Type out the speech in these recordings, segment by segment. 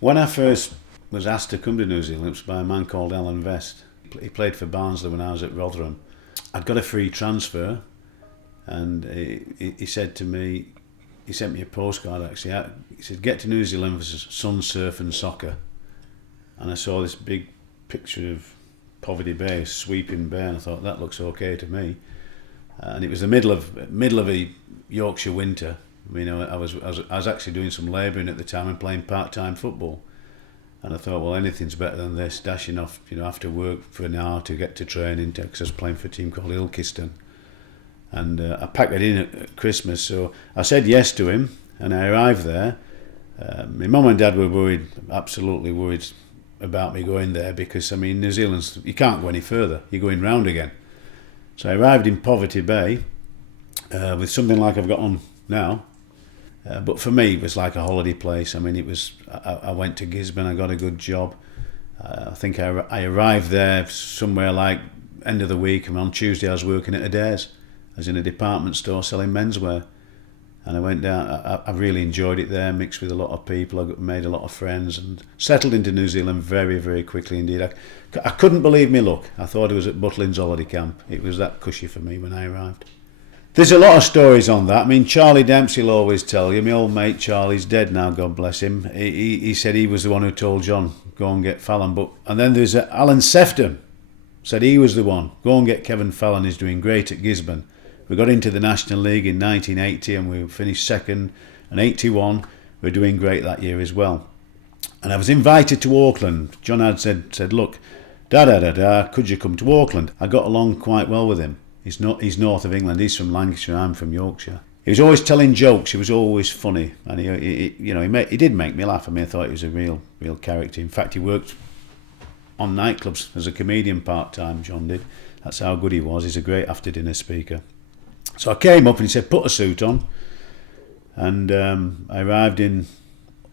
When I first was asked to come to New Zealand, it was by a man called Alan Vest. He played for Barnsley when I was at Rotherham. I'd got a free transfer, and he said to me, he sent me a postcard actually. He said, "Get to New Zealand for sun, surf and soccer." And I saw this big picture of Poverty Bay, sweeping bay, and I thought that looks okay to me. And it was the middle of a Yorkshire winter. You know, I was actually doing some labouring at the time and playing part-time football. And I thought, well, anything's better than this, dashing off, you know, after work for an hour to get to training, because I was playing for a team called Ilkeston. And I packed it in at Christmas, so I said yes to him, and I arrived there. My mum and dad were worried, absolutely worried about me going there, because, I mean, New Zealand's, you can't go any further, you're going round again. So I arrived in Poverty Bay with something like I've got on now. But for me, it was like a holiday place. I mean, it was. I went to Gisborne. I got a good job. I think I arrived there somewhere like end of the week, and on Tuesday I was working at Adair's. I was in a department store selling menswear, and I went down. I really enjoyed it there. Mixed with a lot of people. I made a lot of friends and settled into New Zealand very, very quickly indeed. I couldn't believe me luck. I thought I was at Butlins holiday camp. It was that cushy for me when I arrived. There's a lot of stories on that. I mean, Charlie Dempsey will always tell you. My old mate Charlie's dead now, God bless him. He said he was the one who told John, go and get Fallon. And then there's Alan Sefton, said he was the one, go and get Kevin Fallon, he's doing great at Gisborne. We got into the National League in 1980 and we finished second, and 81, we were doing great that year as well. And I was invited to Auckland. John had said, look, could you come to Auckland? I got along quite well with him. He's north of England. He's from Lancashire. I'm from Yorkshire. He was always telling jokes. He was always funny, and he did make me laugh. I mean, I thought he was a real character. In fact, he worked on nightclubs as a comedian part time. John did. That's how good he was. He's a great after dinner speaker. So I came up and he said, "Put a suit on," and I arrived in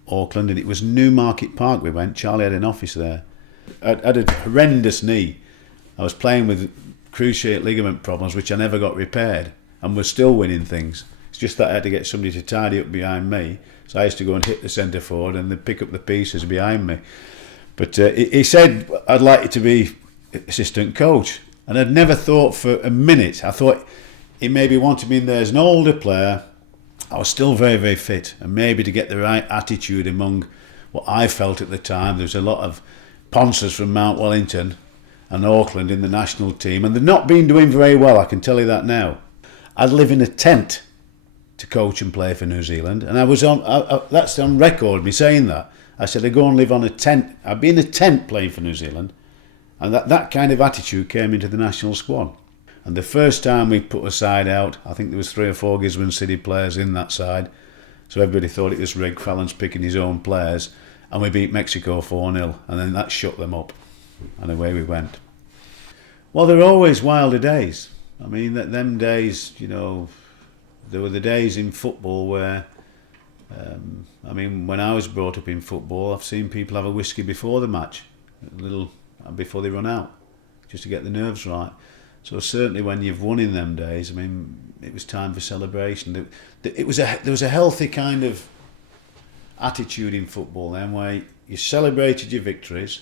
Auckland, and it was Newmarket Park. We went. Charlie had an office there. I had a horrendous knee. I was playing with cruciate ligament problems, which I never got repaired, and was still winning things. It's just that I had to get somebody to tidy up behind me, so I used to go and hit the centre forward and they'd pick up the pieces behind me. But he said, I'd like you to be assistant coach, and I'd never thought for a minute. I thought he maybe wanted me in there as an older player. I was still very, very fit, and maybe to get the right attitude among what I felt at the time. There was a lot of sponsors from Mount Wellington and Auckland in the national team, and they've not been doing very well, I can tell you that now. I'd live in a tent to coach and play for New Zealand, and I was that's on record, me saying that. I said I'd go and live on a tent. I'd be in a tent playing for New Zealand, and that kind of attitude came into the national squad. And the first time we put a side out, I think there was 3 or 4 Gisborne City players in that side, so everybody thought it was rigged. Fallon's picking his own players, and we beat Mexico 4-0, and then that shut them up. And away we went. Well, there are always wilder days. I mean, them days, you know, there were the days in football where, I mean, when I was brought up in football, I've seen people have a whiskey before the match, before they run out, just to get the nerves right. So certainly when you've won in them days, I mean, it was time for celebration. There was a healthy kind of attitude in football then, where you celebrated your victories,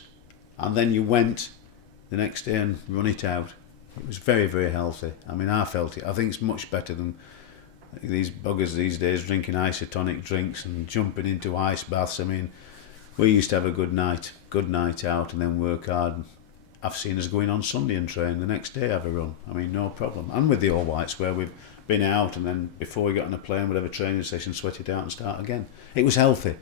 and then you went the next day and run it out. It was very, very healthy. I mean, I felt it. I think it's much better than these buggers these days drinking isotonic drinks and jumping into ice baths. I mean, we used to have a good night out and then work hard. I've seen us going on Sunday and train the next day, have a run. I mean, no problem. And with the All Whites, where we've been out and then before we got on a plane, we'd have a training session, sweat it out and start again. It was healthy.